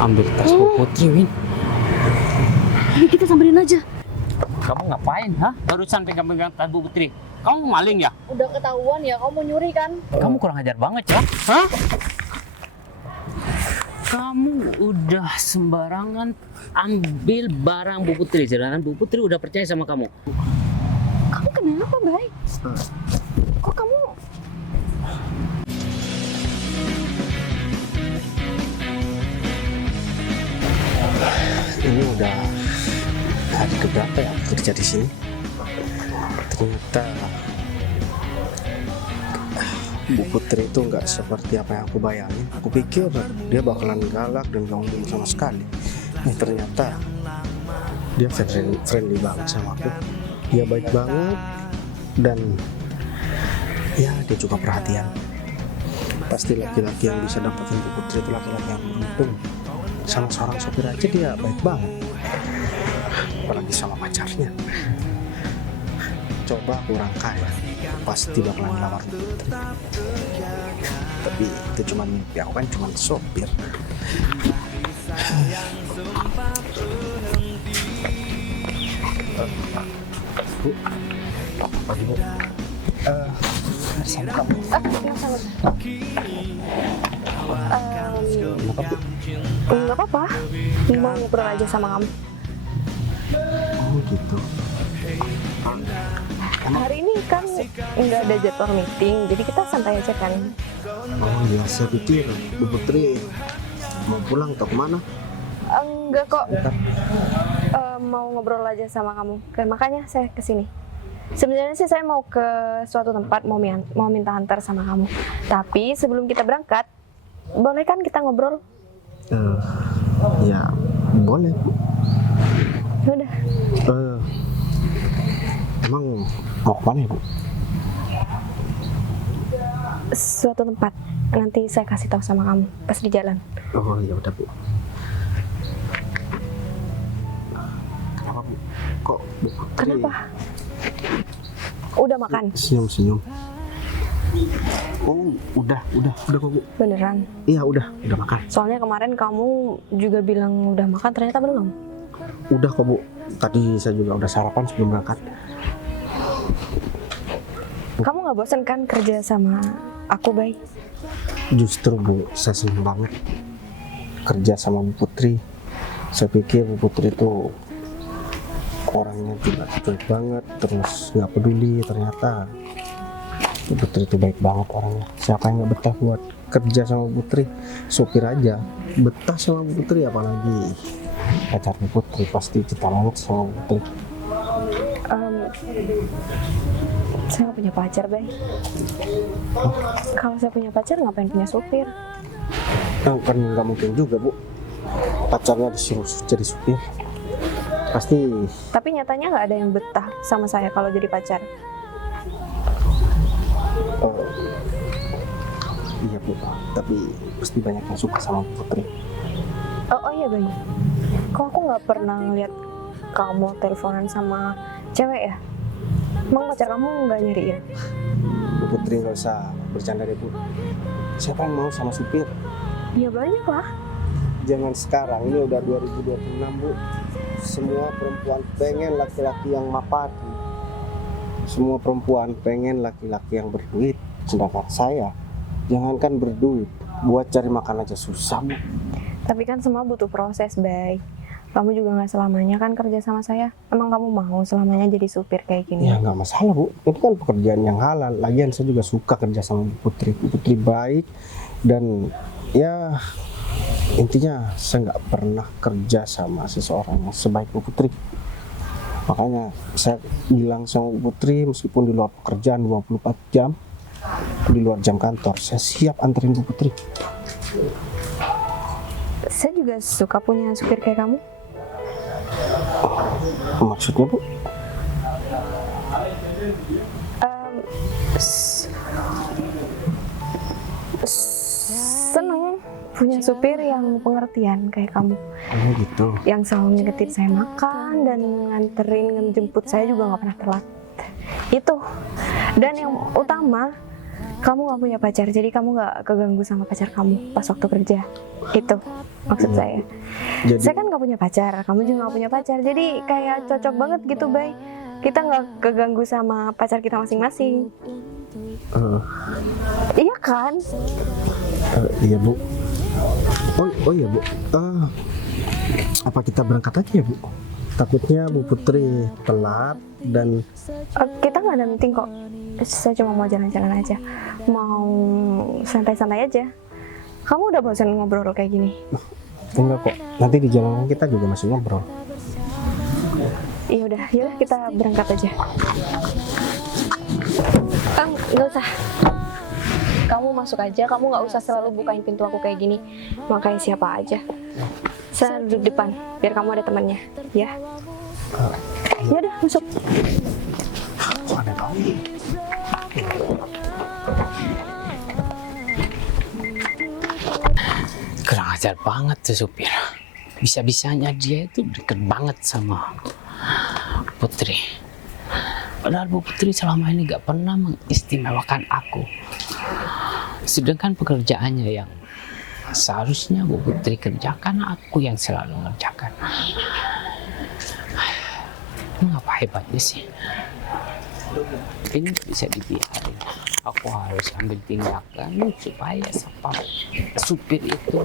Ambil tas Bu Putri, Win. Ayo kita samperin aja. Kamu ngapain, hah? Barusan pegang-pegang tas Bu Putri. Kamu maling ya? Udah ketahuan ya, kamu mau nyuri kan? Kamu kurang ajar banget ya, hah? Kamu udah sembarangan ambil barang Bu Putri. Sedangkan Bu Putri udah percaya sama kamu. Kamu kenapa, Bay? Kok kamu... Ini udah hari keberapa ya aku kerja di sini. Ternyata Bu Putri itu nggak seperti apa yang aku bayangin. Aku pikir dia bakalan galak dan gak ngomong sama sekali. Ternyata dia friendly banget sama aku. Dia baik banget dan ya dia juga perhatian. Pasti laki-laki yang bisa dapetin Bu Putri itu laki-laki yang beruntung. Sama seorang sopir aja dia baik banget, apalagi sama pacarnya. Coba aku rangka ya, pasti bakalan ngelamar Bu Putri. Tapi itu cuma mimpi, aku kan cuma sopir. Bu, pagi Bu. Sama kamu. Yang sama. Kenapa Bu? Enggak apa-apa. Mau ngobrol aja sama kamu. Oh gitu. Hari ini kan nggak ada jadwal meeting, jadi kita santai aja kan. Oh iya, saya pikir Bu Putri mau pulang atau kemana? Enggak kok. Mau ngobrol aja sama kamu. Makanya saya kesini. Sebenarnya sih saya mau ke suatu tempat, mau minta antar sama kamu. Tapi sebelum kita berangkat, boleh kan kita ngobrol? Ya boleh Bu. Udah. Emang mau kemana ya Bu? Suatu tempat. Nanti saya kasih tahu sama kamu pas di jalan. Oh ya udah Bu. Kenapa Bu? Kok Bu Putri? Kenapa? Udah makan? Senyum. Oh udah kok Bu. Beneran? Iya udah makan. Soalnya kemarin kamu juga bilang udah makan, ternyata belum. Udah kok Bu. Tadi saya juga udah sarapan sebelum berangkat. Kamu nggak bosan kan kerja sama aku, Bay? Justru Bu, saya senang banget kerja sama Bu Putri. Saya pikir Bu Putri itu orangnya juga baik banget, terus nggak peduli. Ternyata Bu Putri itu baik banget orangnya. Siapa yang nggak betah buat kerja sama Bu Putri? Sopir aja betah sama Bu Putri, apalagi pacar Bu Putri pasti cinta banget sama Bu Putri. Saya nggak punya pacar, Bay. Kalau saya punya pacar, ngapain punya supir? Kan nggak mungkin juga Bu, pacarnya disuruh jadi supir. Pasti. Tapi nyatanya nggak ada yang betah sama saya kalau jadi pacar. Iya Bu, tapi pasti banyak yang suka sama Bu Putri. Oh iya, Bay. Kok aku nggak pernah ngeliat kamu teleponan sama cewek ya? Emang pacar kamu nggak nyariin? Bu Putri nggak usah bercanda deh Bu. Siapa yang mau sama supir? Ya banyak lah. Jangan sekarang, ini udah 2026 Bu. Semua perempuan pengen laki-laki yang mapan. Semua perempuan pengen laki-laki yang berduit. Sedangkan saya, jangankan berduit, buat cari makan aja susah Bu. Tapi kan semua butuh proses, Bay. Kamu juga nggak selamanya kan kerja sama saya. Emang kamu mau selamanya jadi supir kayak gini? Ya nggak masalah Bu, itu kan pekerjaan yang halal. Lagian saya juga suka kerja sama Bu Putri. Bu Putri baik dan ya intinya saya nggak pernah kerja sama seseorang yang sebaik Bu Putri. Makanya saya bilang sama Bu Putri, meskipun di luar pekerjaan 24 jam, di luar jam kantor, saya siap anterin Bu Putri. Saya juga suka punya supir kayak kamu. Maksudnya Bu? Seneng punya supir yang pengertian kayak kamu. Oh gitu. Yang selalu ngingetin saya makan dan nganterin, ngejemput saya juga nggak pernah telat. Itu. Dan yang utama, kamu nggak punya pacar, jadi kamu nggak keganggu sama pacar kamu pas waktu kerja. Itu. maksud saya. Jadi Saya kan nggak punya pacar, kamu juga nggak punya pacar, jadi kayak cocok banget gitu, Bay. Kita nggak keganggu sama pacar kita masing-masing. Iya kan? iya Bu. Oh iya Bu. Apa kita berangkat aja ya Bu? Takutnya Bu Putri telat dan Kita nggak ada meeting kok. Saya cuma mau jalan-jalan aja, mau santai-santai aja. Kamu udah bosan ngobrol kayak gini? enggak kok. Nanti di jalan kita juga masih ngobrol. Iya udah, yaudah kita berangkat aja. Nggak usah. Kamu masuk aja, kamu nggak usah selalu bukain pintu aku kayak gini. Makanya siapa aja. Saya duduk depan, biar kamu ada temannya, ya. Ya udah, masuk. Kok aneh banget? Kurang ajar banget tuh supir. Bisa-bisanya dia itu deket banget sama Putri. Padahal Bu Putri selama ini gak pernah mengistimewakan aku. Sedangkan pekerjaannya yang seharusnya Bu Putri kerjakan, aku yang selalu ngerjakan. Ngapa hebatnya sih? Ini bisa dibiarin. Aku harus ambil tindakan supaya supir itu.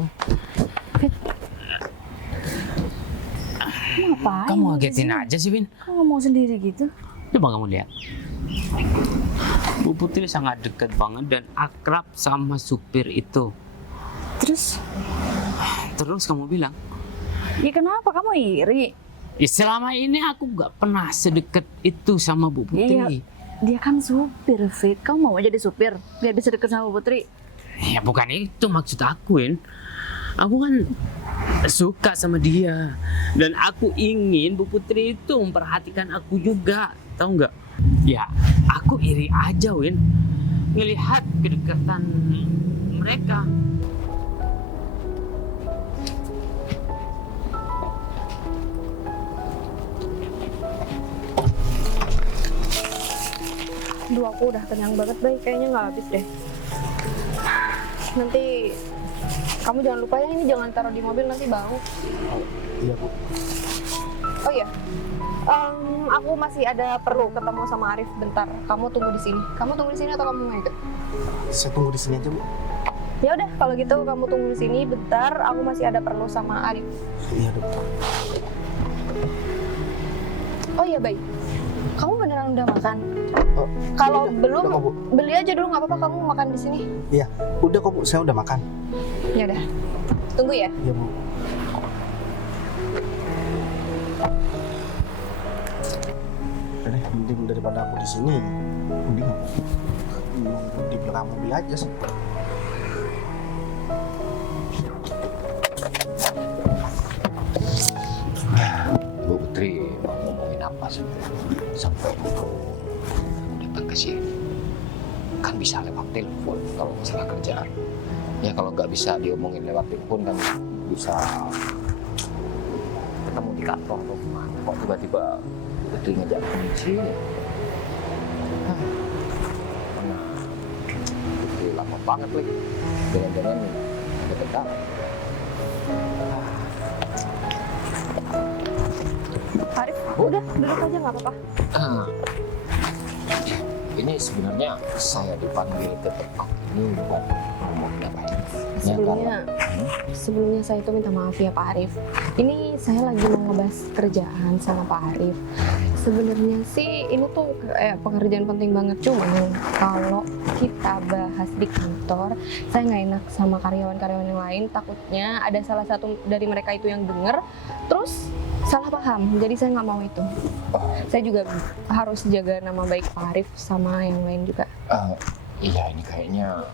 Ngapain? Kamu ngagetin aja sih, Vin. Kamu ngomong sendiri gitu? Coba kamu lihat. Bu Putri sangat dekat banget dan akrab sama supir itu. Terus? Terus kamu bilang, Ya kenapa kamu iri? ya selama ini aku gak pernah sedekat itu sama Bu Putri. Iya. Dia kan supir, Fit. Kamu mau jadi supir biar bisa deket sama Putri? Ya bukan itu maksud aku, Win. Aku kan suka sama dia. Dan aku ingin Bu Putri itu memperhatikan aku juga. Tahu nggak? Ya, aku iri aja, Win. Ngelihat kedekatan mereka. Duh, aku udah kenyang banget, Bay. Kayaknya nggak habis deh. Nanti kamu jangan lupa ya, ini jangan taruh di mobil, nanti bau. Iya Bu. Oh iya, aku masih ada perlu ketemu sama Arif bentar. Kamu tunggu di sini. Kamu tunggu di sini atau kamu mau ikut? Saya tunggu di sini aja Bu. Ya udah, kalau gitu kamu tunggu di sini bentar. Aku masih ada perlu sama Arif. Iya Dok. Oh iya, baik. Kamu beneran udah makan? Oh, Kalau udah, belum, udah kok, Bu. beli aja dulu, nggak apa-apa. Kamu makan di sini. Iya, udah kok Bu. Saya udah makan. Ya udah, tunggu ya. Iya Bu. Udah deh, mending daripada aku di sini, mending aku nunggu di belakang mobil aja sih. Ibu Putri mau ngomongin apa sih sampai kamu datang ke sini? Kan bisa lewat telepon kalau masalah kerjaan. Ya kalau nggak bisa diomongin lewat telepon kan bisa ketemu di kantor atau kemana. Kok tiba-tiba Putri ngajak ketemu di sini? Mana? Putri lama banget lagi. Jangan-jangan ada kendala. Arif, udah duduk aja, nggak apa-apa. Ini sebenarnya saya dipanggil ke tempat ini buat ngomong apa ya? Sebelumnya saya itu minta maaf ya Pak Arif. Ini saya lagi mau ngebahas kerjaan sama Pak Arif. Sebenarnya sih ini tuh kayak pekerjaan penting banget, cuman kalau kita bahas di kantor, saya nggak enak sama karyawan-karyawan yang lain. Takutnya ada salah satu dari mereka itu yang denger, terus salah paham. Jadi saya nggak mau itu. Saya juga harus jaga nama baik Pak Arif sama yang lain juga. Iya, ini kayaknya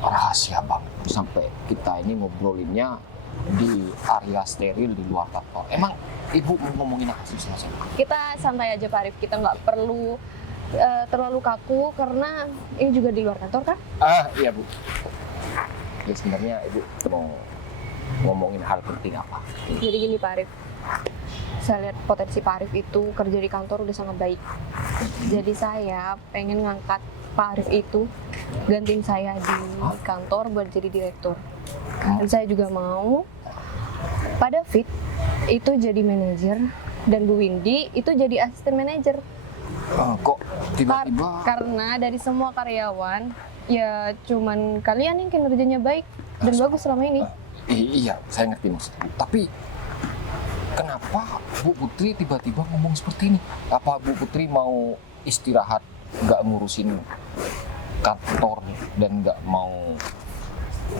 rahasia banget sampai kita ini ngobrolinnya di area steril di luar kantor. Emang Ibu mau ngomongin apa sih sama saya? Kita santai aja Pak Arif, kita nggak perlu terlalu kaku karena ini juga di luar kantor kan? Iya Bu. Ya sebenarnya Ibu mau ngomongin hal penting apa? Jadi gini Pak Arif, saya lihat potensi Pak Arif itu kerja di kantor udah sangat baik. Jadi saya pengen ngangkat Pak Arif itu gantiin saya di kantor buat jadi direktur. Dan saya juga mau Pak David itu jadi manajer dan Bu Windy itu jadi asisten manajer. Kok tiba-tiba? Karena dari semua karyawan ya cuman kalian yang kinerjanya baik dan bagus selama ini. Iya, saya ngerti maksudnya. Tapi kenapa Bu Putri tiba-tiba ngomong seperti ini? Apa Bu Putri mau istirahat, nggak ngurusin kantor dan nggak mau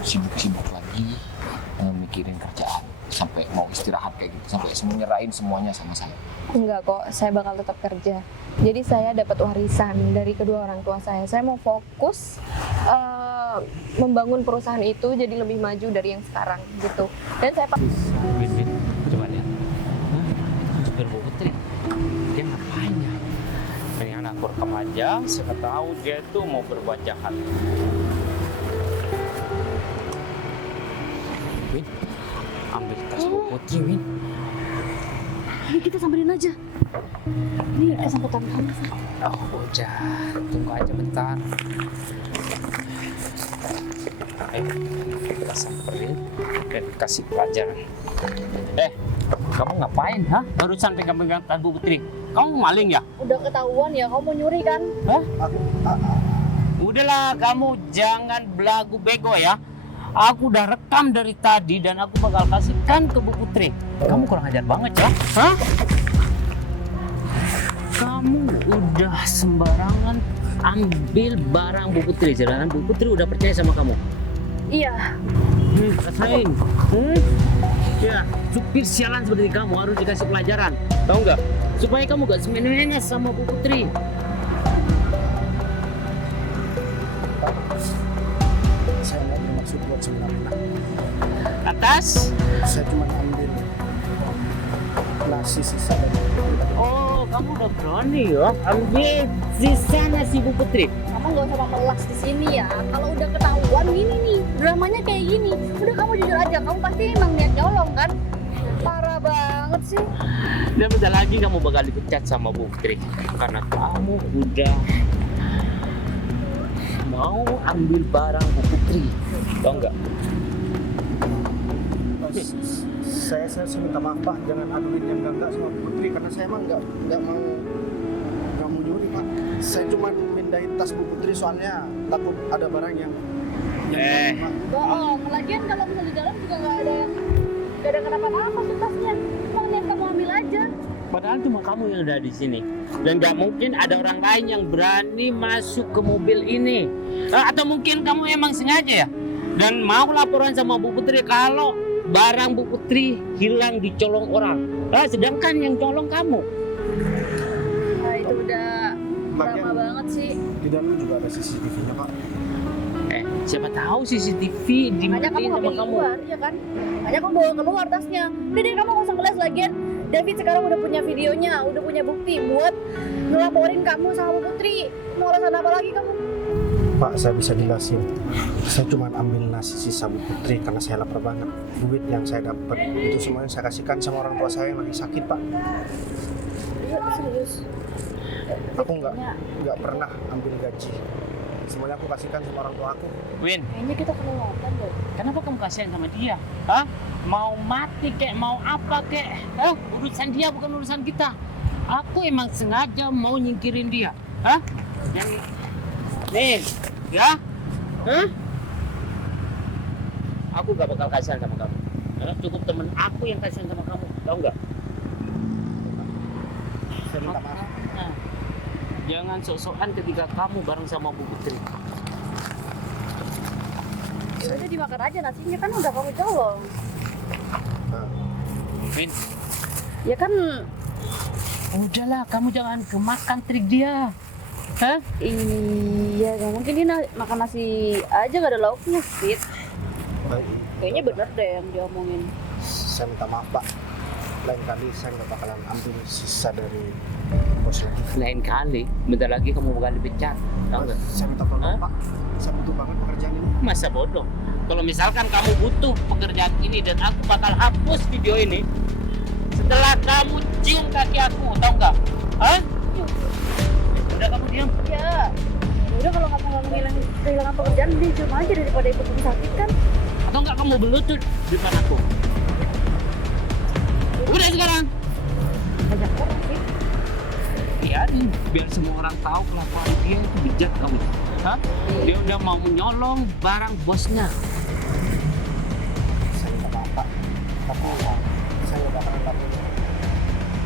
sibuk-sibuk lagi mikirin kerjaan sampai mau istirahat kayak gitu, sampai nyerahin semuanya sama saya? Enggak kok, saya bakal tetap kerja. Jadi saya dapat warisan dari kedua orang tua saya. Saya mau fokus membangun perusahaan itu jadi lebih maju dari yang sekarang gitu. Dan saya Win, coba lihat. Supir Bu Putri, dia ngapain ya? Mendingan aku rekam aja, siapa tahu dia tuh mau berbuat jahat. Win, ambil tas Bu Putri, Win. Ini kita samperin aja. Ini kesempatan kamu sih. Oh, udah. Tunggu aja bentar. Ayo, kita samperin dan kasih pelajaran. Kamu ngapain, ha? Barusan pegang-pegang tas Bu Putri. Kamu maling ya? Udah ketahuan ya, kamu mau nyuri kan? Hah? Udahlah, kamu jangan belagu bego ya. Aku udah rekam dari tadi dan aku bakal kasihkan ke Bu Putri. Kamu kurang ajar banget ya? Hah? Kamu udah sembarangan ambil barang Bu Putri. Sedangkan Bu Putri udah percaya sama kamu. Iya. Rasain. Ya, supir sialan seperti kamu harus dikasih pelajaran. Tahu nggak? Supaya kamu gak semena-mena sama Bu Putri. Saya nggak bermaksud buat semena-mena. Atas. Saya cuma ambil nasi sisa dari Oh, kamu udah berani ya ambil sisa nasi Bu Putri. Kamu nggak usah memelas di sini ya. Kalau udah ketahuan gini nih, dramanya kayak gini. Udah kamu jujur aja, kamu pasti emang niat nyolong kan? Parah banget sih. Dan bentar lagi kamu bakal dipecat sama Bu Putri karena kamu udah mau ambil barang Bu Putri. Tahu nggak? saya minta maaf Pak, jangan aduin yang enggak sama Bu Putri karena saya emang nggak mau nyuri Pak. Saya cuma mindahin tas Bu Putri soalnya takut ada barang yang Pak. Bohong. Lagian kalau misalnya di dalam juga nggak ada kenapa-napa tuh tasnya. Cuma niat kamu ambil aja. Padahal cuma kamu yang ada di sini dan nggak mungkin ada orang lain yang berani masuk ke mobil ini. Atau mungkin kamu emang sengaja ya dan mau laporan sama Bu Putri kalau barang Bu Putri hilang dicolong orang. Sedangkan yang colong kamu. Nah itu udah drama banget sih. Di dalam juga ada CCTV-nya Pak. Siapa tahu CCTV Makanya kamu dimatiin sama ngambil kamu. keluar, ya kan? Makanya kamu bawa keluar tasnya. Udah deh, kamu gak usah ngeles lagian. David sekarang udah punya videonya, udah punya bukti buat ngelaporin kamu sama Bu Putri. Mau alasan apa lagi kamu? Pak, saya bisa jelasin. Saya cuma ambil nasi sisa Bu Putri karena saya lapar banget. Duit yang saya dapat itu semuanya saya kasihkan sama orang tua saya yang lagi sakit Pak. Serius. Aku nggak pernah ambil gaji. Semuanya aku kasihkan sama orang tua aku. Win, Kayaknya kita kelewatan deh. kenapa kamu kasihan sama dia? Hah? Mau mati kek, mau apa kek? Urusan dia bukan urusan kita. Aku emang sengaja mau nyingkirin dia. Hah? Nih, ya? Hah? Aku gak bakal kasihan sama kamu. Cukup temen aku yang kasihan sama kamu. Tahu nggak? Saya minta maaf. Nah, jangan sok-sokan ketika kamu bareng sama Bu Putri. Ya udah dimakan aja nasinya kan udah kamu colong. Win, Ya kan udahlah, kamu jangan kemakan trik dia. Hah? iya, gak mungkin dia makan nasi aja gak ada lauknya, Fit. Baik, Kayaknya bener deh yang dia omongin. saya minta maaf Pak. Lain kali saya nggak bakalan ambil sisa dari bos lagi. Lain kali, bentar lagi kamu bakal dipecat. Tahu nggak? Saya minta tolong Hah? Pak. Saya butuh banget pekerjaan ini. Masa bodoh. Kalau misalkan kamu butuh pekerjaan ini dan aku bakal hapus video ini setelah kamu cium kaki aku, tahu nggak? Hah? Udah kamu diam. Ya udah kalau kamu nggak kehilangan pekerjaan, dia cuma aja daripada ikut rumah sakit kan. Atau nggak kamu berlutut di depan aku? Udah sekarang. Banyak orang sih. Biarin, biar semua orang tahu kelakuan dia itu bejat kamu. Hah? Dia udah mau menyolong barang bosnya. Saya nggak apa-apa, tapi saya nggak akan tetap.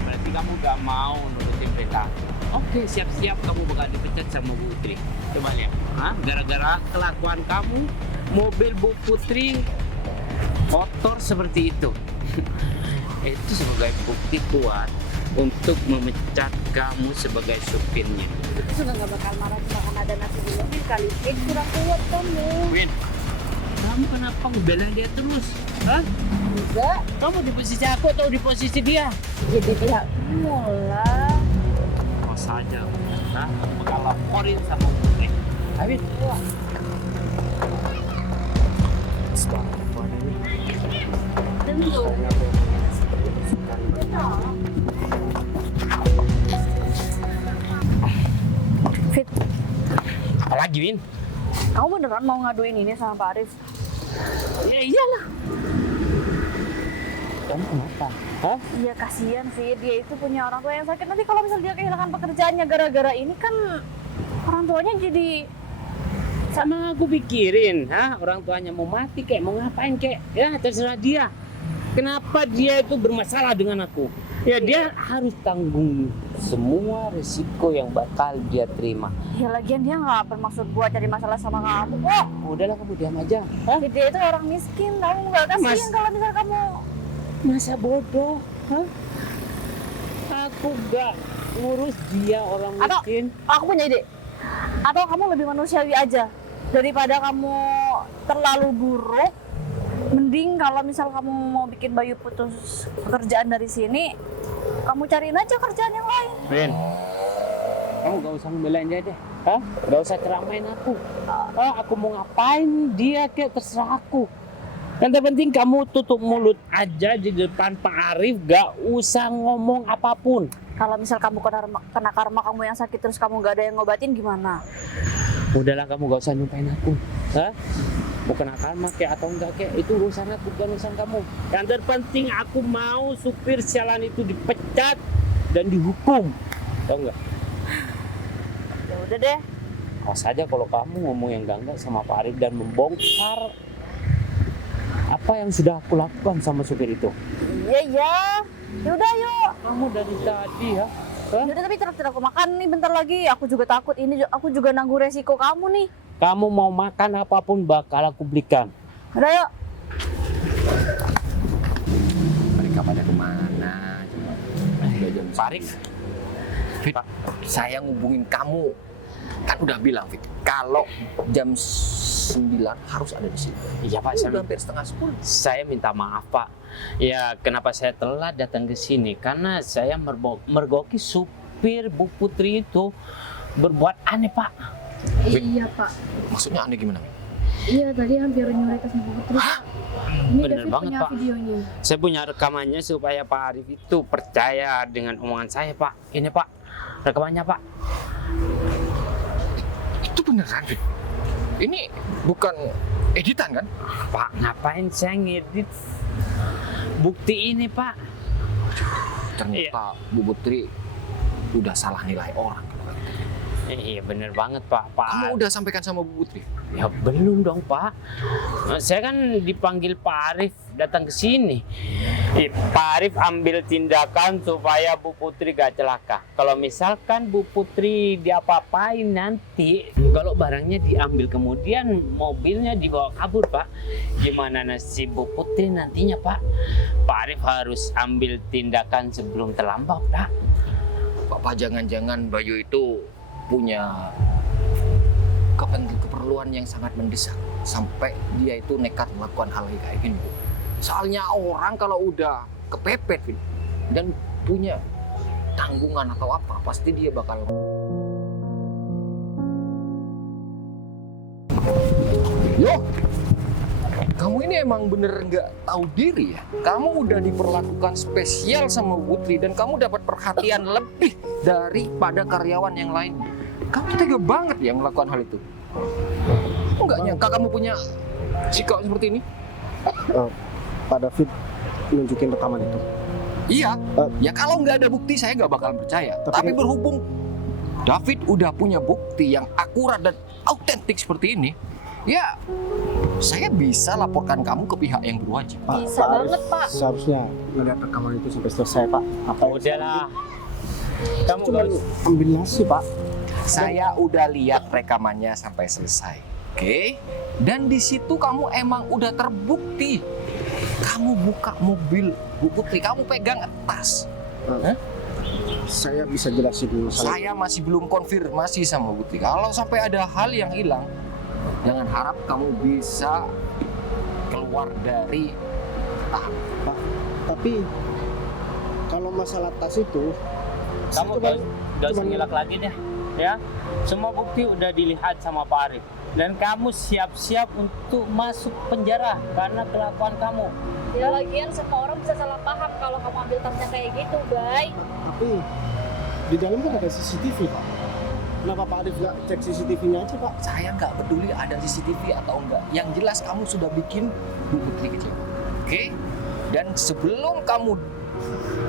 Berarti kamu gak mau nurutin perintah. Oke, siap-siap kamu bakal dipecat sama Bu Putri. Coba lihat, gara-gara kelakuan kamu, mobil Bu Putri kotor seperti itu. Itu sebagai bukti kuat untuk memecat kamu sebagai supirnya. Itu juga nggak bakal marah cuma karena ada nasi di mobil kali. Kurang kuat kamu. Win, kamu kenapa ngebelain dia terus? Hah? Enggak. Kamu di posisi aku atau di posisi dia? Jadi pihak kamu lah. Kau saja, aku bakal laporin sama Putri. Ayo, Sebaliknya ini, Tentu. saya tuh seperti sekali. Fit, apa lagi, Win? kamu beneran mau ngaduin ini sama Pak Arif? Ya iyalah. Kamu kenapa? Hah? Iya kasihan sih, dia itu punya orang tua yang sakit. Nanti kalau misalnya dia kehilangan pekerjaannya gara-gara ini kan orang tuanya jadi Sama aku pikirin, orang tuanya mau mati kayak mau ngapain kayak, ya terserah dia. Kenapa dia itu bermasalah dengan aku? Ya dia harus tanggung semua risiko yang bakal dia terima. ya lagian dia nggak bermaksud buat cari masalah sama kamu. Oh, Udahlah kamu diam aja. dia itu orang miskin, kamu nggak kasihan kalau misalnya kamu Masa bodoh? Hah? Aku gak ngurus dia orang Atau- miskin. aku punya ide. Atau kamu lebih manusiawi aja daripada kamu terlalu buruk. Mending kalau misal kamu mau bikin Bayu putus pekerjaan dari sini, kamu cariin aja kerjaan yang lain. Win, kamu gak usah ngebelain dia deh. Hah? Gak usah ceramain aku. Aku mau ngapain dia kayak terserah aku. Yang terpenting kamu tutup mulut aja di depan Pak Arif, gak usah ngomong apapun. Kalau misal kamu kena karma kamu yang sakit terus kamu gak ada yang ngobatin gimana? Udahlah kamu gak usah nyumpain aku. Hah? Mau kena karma kayak atau enggak kayak itu urusan aku, bukan urusan kamu. Yang terpenting aku mau supir sialan itu dipecat dan dihukum. Tahu nggak? Ya udah deh. Awas saja kalau kamu ngomong yang enggak sama Pak Arif dan membongkar apa yang sudah aku lakukan sama supir itu. Iya ya. Ya udah yuk. Kamu dari tadi ya. Hah? Ya udah tapi terakhir aku makan nih bentar lagi. Aku juga takut ini aku juga nanggung resiko kamu nih. Kamu mau makan apapun bakal aku belikan. Udah yuk. Mereka pada kemana? Udah jam Pak Arif, Fit, saya ngubungin kamu. Kan udah bilang, Fit, kalau jam 9 harus ada di sini. iya Pak, Udah hampir setengah 10. saya minta maaf Pak. Ya kenapa saya telat datang ke sini? Karena saya mergoki supir Bu Putri itu berbuat aneh Pak. Iya Pak. Maksudnya aneh gimana? Iya tadi hampir nyuri tas Bu Putri. Ini Bener David banget, punya Pak. videonya. Saya punya rekamannya supaya Pak Arif itu percaya dengan omongan saya Pak. Ini Pak, rekamannya Pak. Itu beneran, Fit. Ini bukan editan kan? Pak, ngapain saya ngedit? Bukti ini Pak. Ternyata Bu Putri udah salah nilai orang. Iya bener banget Pak. Kamu udah sampaikan sama Bu Putri? Ya belum dong Pak. Saya kan dipanggil Pak Arif datang ke sini. Pak Arif ambil tindakan supaya Bu Putri gak celaka. Kalau misalkan Bu Putri diapa-apain nanti, kalau barangnya diambil kemudian mobilnya dibawa kabur Pak, gimana nasib Bu Putri nantinya Pak? Pak Arif harus ambil tindakan sebelum terlambat Pak. Bapak jangan-jangan Bayu itu punya keperluan yang sangat mendesak sampai dia itu nekat melakukan hal kayak gini. Soalnya orang kalau udah kepepet Fit, dan punya tanggungan atau apa, pasti dia bakal. Yo, kamu ini emang bener nggak tahu diri ya? Kamu udah diperlakukan spesial sama Putri dan kamu dapat perhatian lebih daripada karyawan yang lain. Kamu tega banget ya melakukan hal itu. Enggak nyangka kamu punya sikap seperti ini. Pak David nunjukin rekaman itu. Iya, ya kalau nggak ada bukti saya nggak bakalan percaya. Tapi berhubung David udah punya bukti yang akurat dan autentik seperti ini, ya saya bisa laporkan kamu ke pihak yang berwajib. Bisa banget, Pak. Seharusnya ngeliat rekaman itu sampai selesai, Pak. Apa yang Udahlah. Kamu cuma ambil nasi, Pak. Saya udah lihat rekamannya sampai selesai. Oke? Dan di situ kamu emang udah terbukti. Kamu buka mobil Bu Putri, kamu pegang tas. Saya bisa jelasin dulu masalah. Saya masih belum konfirmasi sama Bu Putri. Kalau sampai ada hal yang hilang, jangan harap kamu bisa keluar dari tahap. Pak. Tapi kalau masalah tas itu, Kamu saya gak usah ngelak lagi deh, ya. Semua bukti udah dilihat sama Pak Arif. Dan kamu siap-siap untuk masuk penjara karena kelakuan kamu. Ya lagian semua orang bisa salah paham kalau kamu ambil tasnya kayak gitu, Bay. tapi di dalam kan ada CCTV, Pak. Kenapa Pak Arif nggak cek CCTV-nya aja, Pak? Saya nggak peduli ada CCTV atau enggak. Yang jelas kamu sudah bikin Bu Putri kecewa. Oke? Dan sebelum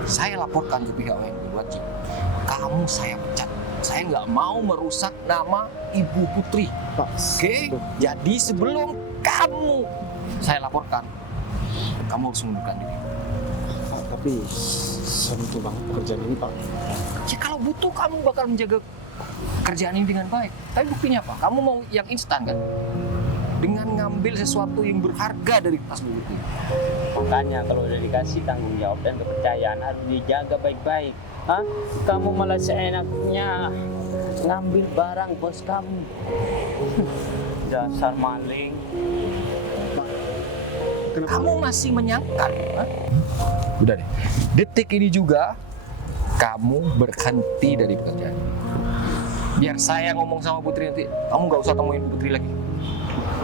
saya laporkan ke pihak yang berwajib, kamu saya pecat. Saya nggak mau merusak nama Ibu Putri. Pak, Oke? Jadi sebelum saya laporkan, kamu harus mengundurkan diri. Pak, tapi saya butuh banget pekerjaan ini, Pak. Ya kalau butuh kamu bakal menjaga kerjaan ini dengan baik. Tapi buktinya apa? Kamu mau yang instan kan? Dengan ngambil sesuatu yang berharga dari tas Bu Putri. Makanya kalau udah dikasih tanggung jawab dan kepercayaan harus dijaga baik-baik. Hah? Kamu malah seenaknya ngambil barang bos kamu. Dasar maling. Kenapa? Kamu masih menyangkal. Hah? Udah deh. Detik ini juga kamu berhenti dari pekerjaan. Biar saya ngomong sama Putri nanti. Kamu nggak usah temuin Bu Putri lagi.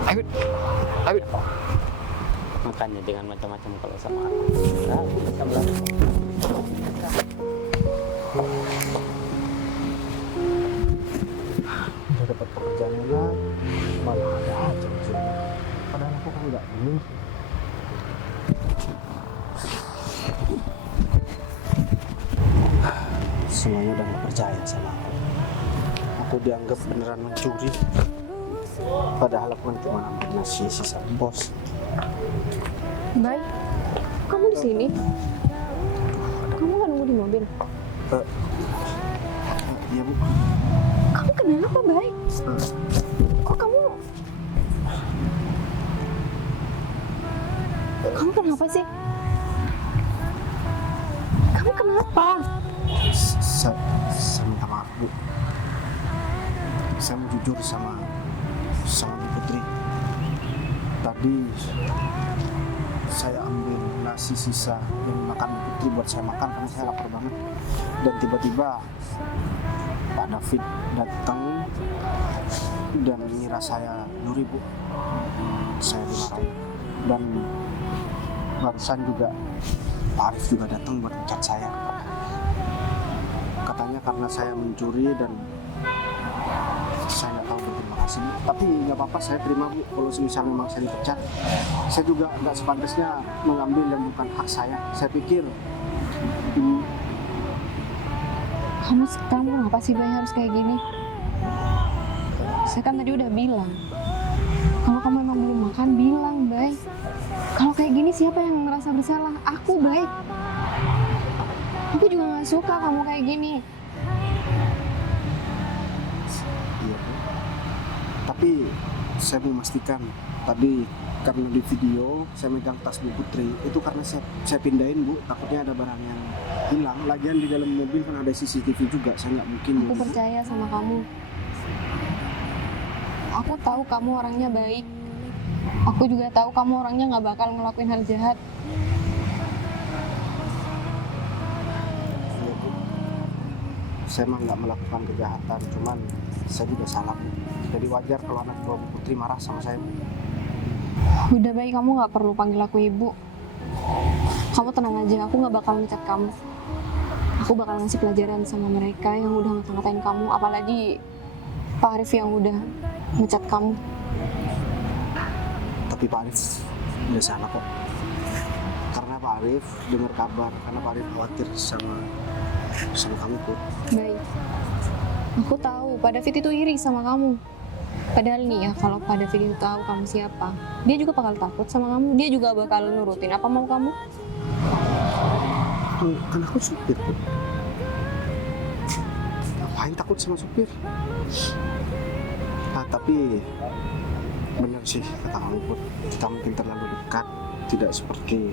Ayo, ayo. Makanya dengan macam-macam kalau sama aku. Nah, bisa melakukan. Udah dapat pekerjaan enak, malah ada aja ujungnya. Padahal aku kan nggak ini. Semuanya udah nggak percaya sama aku. Aku dianggap beneran mencuri. Padahal aku kan cuma ambil nasi sisa bos. Bay, kamu di sini? Kamu nggak nunggu di mobil? Iya, Bu. Kamu kenapa, Bay? Kok kamu kenapa sih? Kamu kenapa? Saya minta maaf, Bu. Saya mau jujur sama Bu Putri. Tadi saya ambil nasi sisa yang makan Bu Putri buat saya makan karena saya lapar banget. Dan tiba-tiba Pak David datang dan mengira saya nyuri, Bu. Saya dimarahin. Dan barusan juga Pak Arif juga datang buat mencat saya. Katanya karena saya mencuri dan saya nggak tahu berterima kasih, Bu. Tapi nggak apa-apa, saya terima, Bu. Kalau misalnya memang saya dipecat, saya juga nggak sepantasnya mengambil yang bukan hak saya. Saya pikir Kamu kenapa sih, Bay, harus kayak gini? Saya kan tadi udah bilang, kalau kamu emang belum makan, bilang, Bay. Kalau kayak gini siapa yang merasa bersalah? Aku, Bay. Aku juga nggak suka kamu kayak gini. iya, Bu. Tapi saya mau memastikan tadi karena di video saya megang tas Bu Putri itu karena saya pindahin, Bu. Takutnya ada barang yang hilang. Lagian di dalam mobil kan ada CCTV juga. Saya nggak mungkin. Aku percaya sama kamu. Aku tahu kamu orangnya baik. Aku juga tahu kamu orangnya nggak bakal ngelakuin hal jahat. Iya, Bu. Saya emang nggak melakukan kejahatan, cuman saya juga salah, Bu. Jadi wajar kalau anak buah Bu Putri marah sama saya, Bu. Udah, baik, kamu nggak perlu panggil aku ibu. Kamu tenang aja, aku nggak bakal mencat kamu. Aku bakal ngasih pelajaran sama mereka yang udah ngata-ngatain kamu, apalagi Pak Arif yang udah mencat kamu. Tapi Pak Arif udah salah kok. Karena Pak Arif dengar kabar karena Pak Arif khawatir sama kamu Put. Baik. Aku tahu Pak David itu iri sama kamu. Padahal nih ya, kalau Pak David itu tahu kamu siapa, dia juga bakal takut sama kamu. Dia juga bakal nurutin apa mau kamu. Kan aku supir Put. Ngapain takut sama supir? Tapi benar sih kata kamu Put, kita mungkin terlalu dekat, tidak seperti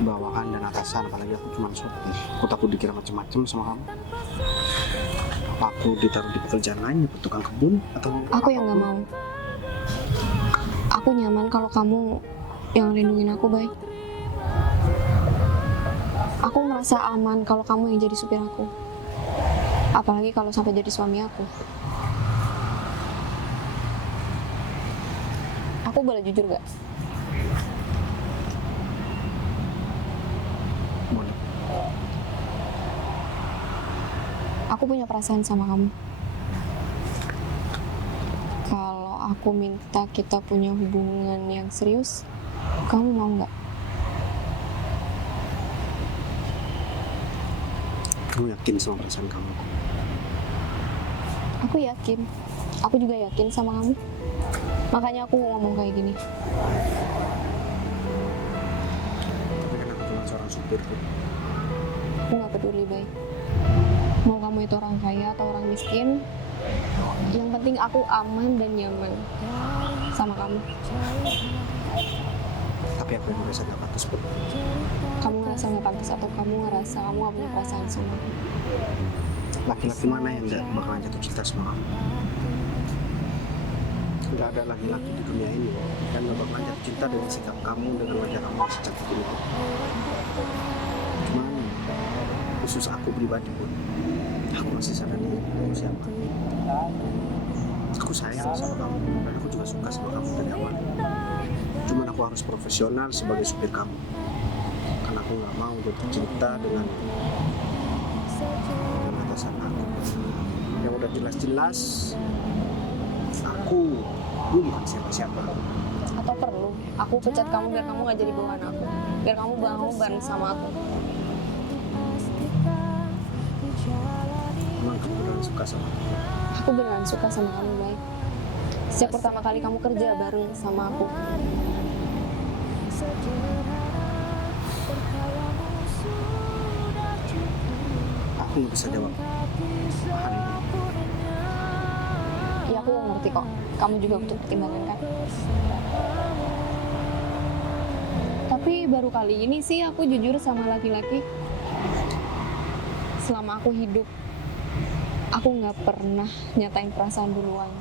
bawahan dan atasan, apalagi aku cuma supir. Aku takut dikira macam-macam sama kamu. Apa aku ditaruh di pekerjaan lain, ya, tukang kebun atau Aku yang nggak mau. Aku nyaman kalau kamu yang lindungin aku, baik. Aku merasa aman kalau kamu yang jadi supir aku. Apalagi kalau sampai jadi suami aku. Aku boleh jujur gak? boleh. Aku punya perasaan sama kamu. Kalau aku minta kita punya hubungan yang serius, kamu mau nggak? Kamu yakin sama perasaan kamu? Aku yakin. Aku juga yakin sama kamu. Makanya aku ngomong kayak gini. Tapi kan aku cuma seorang supir Put. Aku nggak peduli, baik. Mau kamu itu orang kaya atau orang miskin, yang penting aku aman dan nyaman sama kamu. Tapi aku yang merasa gak pantas Put. Kamu ngerasa nggak pantas atau kamu ngerasa kamu nggak punya perasaan sama aku? Laki-laki mana yang gak bakalan jatuh cinta sama kamu? Gak ada laki-laki di dunia ini yang gak bakalan jatuh cinta dengan sikap kamu, dengan wajah kamu yang secantik ini. Cuman khusus aku pribadi Pun, aku masih sadar diri aku siapa. Aku sayang sama kamu dan aku juga suka sama kamu dari awal. Cuman aku harus profesional sebagai supir kamu, karena aku gak mau jatuh cinta dengan atasan aku. Yang udah jelas-jelas aku bukan siapa-siapa. Atau perlu aku pecat kamu biar kamu nggak jadi bawahan aku, biar kamu bareng sama aku? Emang kamu beneran suka sama aku? Aku beneran suka sama kamu, baik. Sejak pertama kali kamu kerja bareng sama aku. Aku nggak bisa jawab hari ini. Ya aku ngerti kok, kamu juga butuh pertimbangan kan. Tapi baru kali ini sih aku jujur sama laki-laki. Selama aku hidup, aku nggak pernah nyatain perasaan duluan.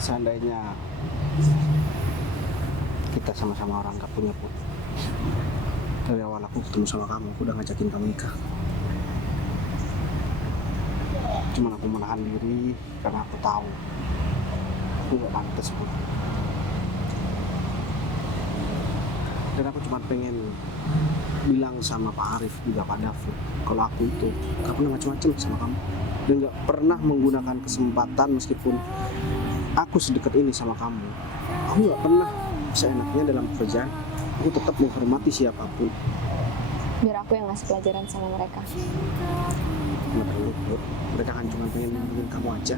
Seandainya kita sama-sama orang gak punya Put, dari awal aku ketemu sama kamu, aku udah ngajakin kamu nikah. Cuman aku menahan diri karena aku tahu aku gak pantas Put. Dan aku cuma pengen bilang sama Pak Arif juga Pak David kalau aku itu gak pernah macam-macam sama kamu dan gak pernah menggunakan kesempatan meskipun aku sedekat ini sama kamu. Aku gak pernah seenaknya dalam pekerjaan. Aku tetap menghormati siapapun. Biar aku yang ngasih pelajaran sama mereka. Nggak perlu Put. Mereka kan cuma pengen nungguin kamu aja.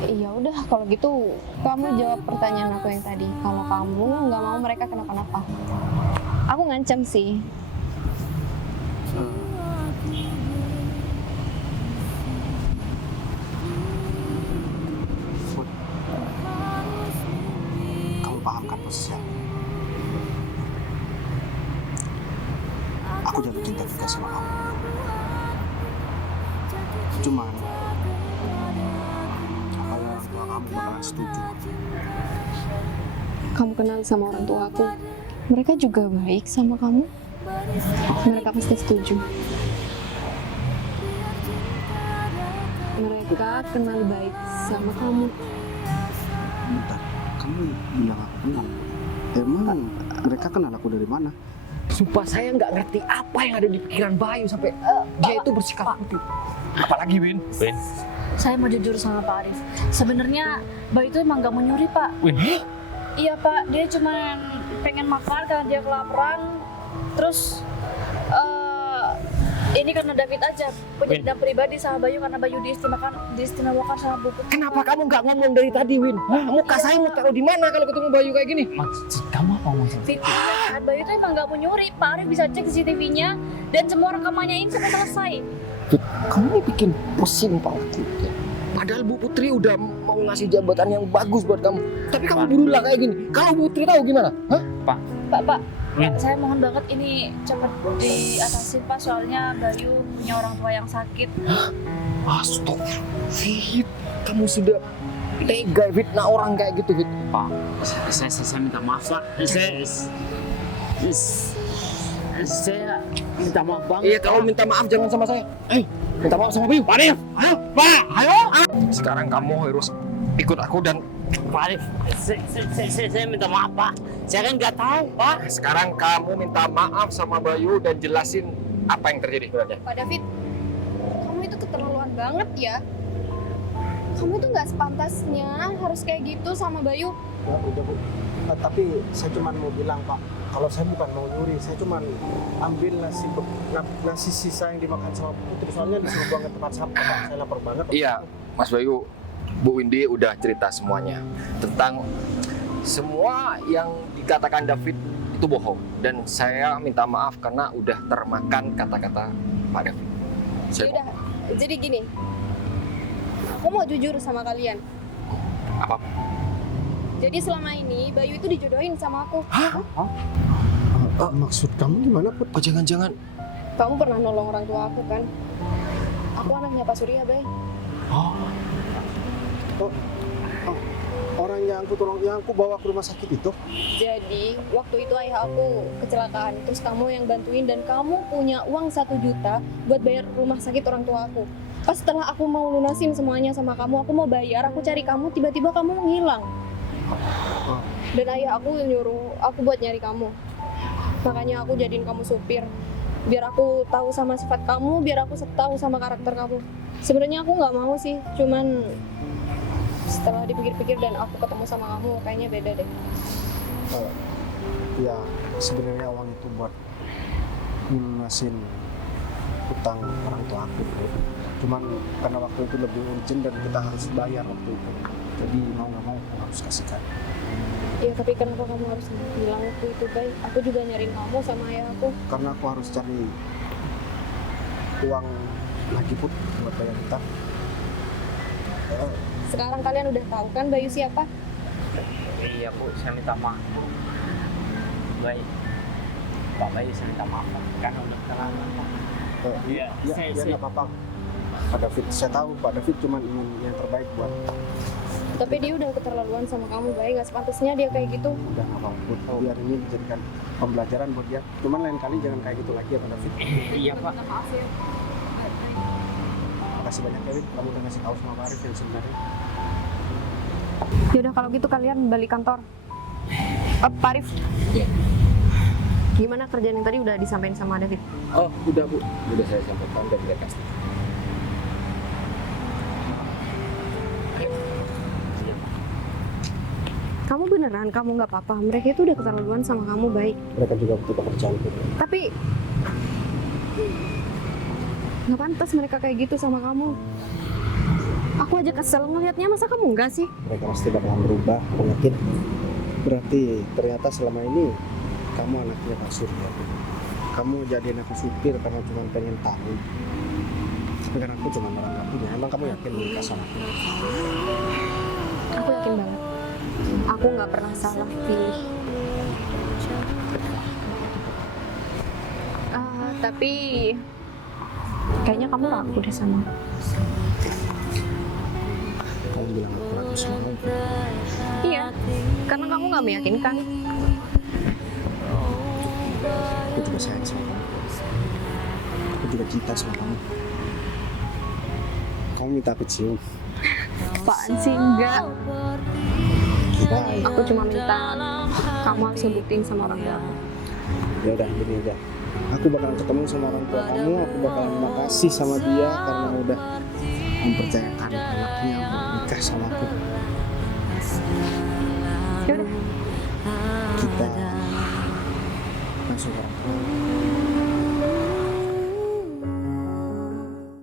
Ya udah kalau gitu kamu jawab pertanyaan aku yang tadi. Kalau kamu nggak mau mereka kenapa-napa, aku ngancam sih. Put, kamu paham kan posisi aku? Aku jatuh cinta juga sama kamu. Cuman apa orang tua kamu bakalan setuju? Kamu kenal sama orang tua aku, mereka juga baik sama kamu. Mereka pasti setuju. Mereka kenal baik sama kamu. Bentar, kamu bilang aku kenal? Emang mereka kenal aku dari mana? Sumpah saya nggak ngerti apa yang ada di pikiran Bayu sampai dia itu bersikap begitu. Apalagi Win? Win? Saya mau jujur sama Pak Arif. Sebenarnya Bayu itu emang gak mau nyuri, Pak. Win? Iya Pak, dia cuma pengen makan karena dia kelaparan. Terus ini karena David aja punya dendam pribadi sama Bayu karena Bayu diistimewakan sama Bu Putri. Kenapa kamu nggak ngomong dari tadi, Win? Hah, muka saya mau taruh di mana kalau ketemu Bayu kayak gini? Maksud kamu apa maksud? Fit, Bayu tuh emang gak mau nyuri. Pak Arif bisa cek CCTV-nya dan semua rekamannya ini sampai selesai. Kamu ini bikin pusing Pak. Padahal Bu Putri udah mau ngasih jabatan yang bagus buat kamu. Tapi kamu berulah kayak gini. Kalau Bu Putri tahu gimana? Hah? Pak, saya mohon banget ini cepat diatasin Pak, soalnya Bayu punya orang tua yang sakit. Astagfirullah, kamu sudah tega fitnah orang kayak gitu, Fit. Pak, saya minta maaf Pak. Saya minta maaf banget. Iya, kalau minta maaf jangan sama saya. Minta maaf sama Bayu. Pak Arif, ayo, Pak, ayo. Sekarang kamu harus ikut aku dan Pak Arif, saya minta maaf Pak. Saya kan nggak tahu Pak. sekarang kamu minta maaf sama Bayu dan jelasin apa yang terjadi. Pak David, kamu itu keterlaluan banget ya. Kamu itu nggak sepantasnya harus kayak gitu sama Bayu. Ya udah Bu. Tapi saya cuma mau bilang Pak, kalau saya bukan mau nyuri, saya cuma ambil nasi sisa yang dimakan sama Putri, soalnya disuruh buang ke tempat sampah Pak. Saya lapar banget. Iya, Mas Bayu, Bu Windy udah cerita semuanya tentang semua yang dikatakan David itu bohong, dan saya minta maaf karena udah termakan kata-kata Pak David. Yaudah, jadi gini, aku mau jujur sama kalian. Apa? Jadi selama ini Bayu itu dijodohin sama aku. Maksud kamu gimana Put? Oh, jangan-jangan Kamu pernah nolong orang tua aku kan? Aku anaknya Pak Surya, Bay. Orang yang aku tolong, yang aku bawa ke rumah sakit itu? Jadi waktu itu ayah aku kecelakaan, terus kamu yang bantuin dan kamu punya uang 1 juta buat bayar rumah sakit orang tua aku. Pas setelah aku mau lunasin semuanya sama kamu, aku mau bayar, aku cari kamu, tiba-tiba kamu menghilang. Dan ayah aku nyuruh aku buat nyari kamu. Makanya aku jadiin kamu supir. Biar aku tahu sama sifat kamu, biar aku tahu sama karakter kamu. Sebenarnya aku nggak mau sih, cuman setelah dipikir-pikir dan aku ketemu sama kamu, kayaknya beda deh. Ya sebenarnya uang itu buat lunasin utang orang tua aku. Cuman karena waktu itu lebih urgent dan kita harus bayar waktu itu. Jadi mau nggak mau aku harus kasihkan. Iya, tapi kenapa kamu harus bilang waktu itu, Bay? Aku juga nyariin kamu sama ayah aku. Karena aku harus cari uang lagi Put buat bayar utang. Sekarang kalian udah tahu kan Bayu siapa? Iya Bu, saya minta maaf. Baik, Pak Bayu saya minta maaf Pak. Karena udah terlambat Pak. Iya, Ya nggak apa-apa. Pak David, saya tahu Pak David cuma ingin yang terbaik buat. Tapi dia udah keterlaluan sama kamu, Bay. Gak sepantasnya dia kayak gitu. Udah nggak apa-apa Put. Biar ini dijadikan pembelajaran buat dia. Cuman lain kali jangan kayak gitu lagi ya Pak David. Iya Pak. Maaf ya. Makasih banyak David, kamu udah ngasih tahu sama Pak Arif yang sebenarnya. Yaudah kalau gitu kalian balik kantor. Pak Arif. Iya. Gimana kerjaan yang tadi udah disampaikan sama David? Oh, udah Bu. Udah saya sampaikan dan dia kasih. Kamu beneran, kamu nggak apa-apa. Mereka itu udah keterlaluan sama kamu, Bay. Mereka juga butuh pekerjaan Put. Tapi nggak pantas mereka kayak gitu sama kamu. Aku aja kesel ngelihatnya, masa kamu enggak sih? Mereka pasti bakalan berubah. Aku yakin. Berarti ternyata selama ini kamu anaknya Pak Surya. Kamu jadi anak supir karena cuma pengen tahu. Tapi kan aku cuma orang nggak punya. Emang kamu yakin menikah sama aku? Aku yakin banget. Aku nggak pernah salah pilih. Tapi kayaknya kamu ragu deh sama aku. Kamu bilang aku ragu sama kamu. Iya, karena kamu nggak meyakinkan. Aku juga sayang sama kamu. Aku juga cinta sama kamu. Kamu minta aku cium. Apaan sih? Enggak. Baik. Aku cuma minta kamu harus ngebuktiin sama orang tua aku. Ya udah gini aja. Aku bakalan ketemu sama orang tua kamu. Aku bakalan makasih sama dia karena udah mempercayakan anaknya untuk nikah sama aku. Ya udah, langsung ke orang tua.